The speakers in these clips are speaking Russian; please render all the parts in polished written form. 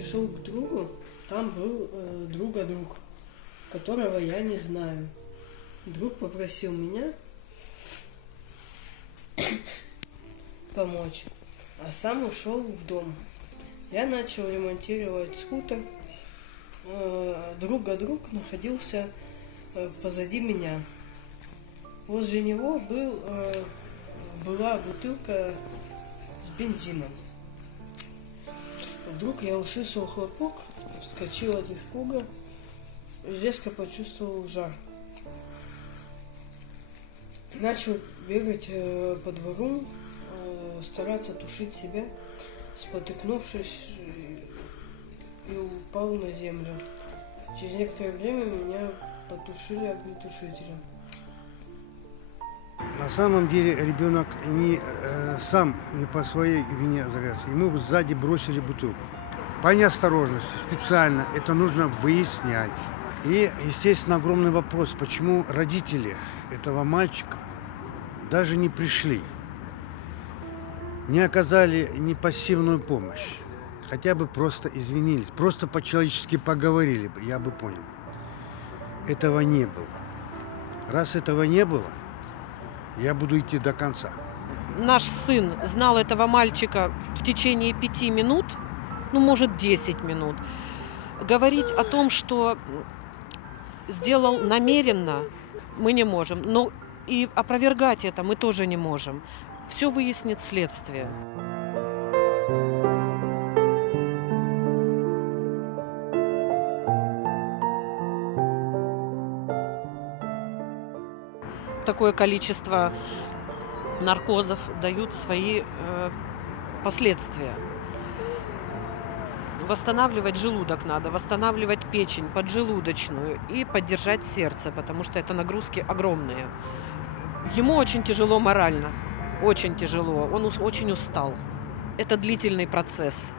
пришел к другу, там был друг, которого я не знаю. Друг попросил меня помочь, а сам ушел в дом. Я начал ремонтировать скутер. Друг находился позади меня. Возле него была бутылка с бензином. Вдруг я услышал хлопок, вскочил от испуга и резко почувствовал жар. Начал бегать по двору, стараться тушить себя, спотыкнувшись, и упал на землю. Через некоторое время меня потушили огнетушителем. На самом деле ребенок сам не по своей вине загорелся. Ему сзади бросили бутылку. По неосторожности, специально. Это нужно выяснять. И, естественно, огромный вопрос, почему родители этого мальчика даже не пришли, не оказали ни пассивную помощь, хотя бы просто извинились, просто по-человечески поговорили бы, я бы понял. Этого не было. Раз этого не было, я буду идти до конца. Наш сын знал этого мальчика в течение 5 минут, ну, может, 10 минут. Говорить о том, что сделал намеренно, мы не можем. Но и опровергать это мы тоже не можем. Все выяснит следствие. Такое количество наркозов дают свои последствия. Восстанавливать желудок надо, восстанавливать печень, поджелудочную и поддержать сердце, потому что это нагрузки огромные. Ему очень тяжело морально, очень тяжело, он очень устал. Это длительный процесс,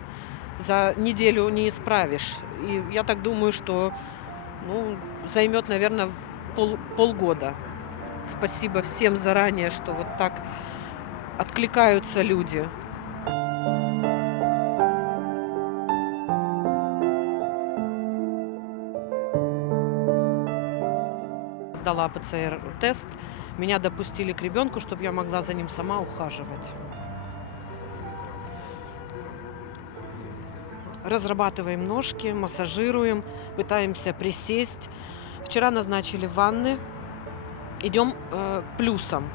за неделю не исправишь. И я так думаю, что займет, наверное, полгода. Спасибо всем заранее, что вот так откликаются люди. Сдала ПЦР-тест, меня допустили к ребенку, чтобы я могла за ним сама ухаживать. Разрабатываем ножки, массажируем, пытаемся присесть. Вчера назначили ванны. Идем плюсом.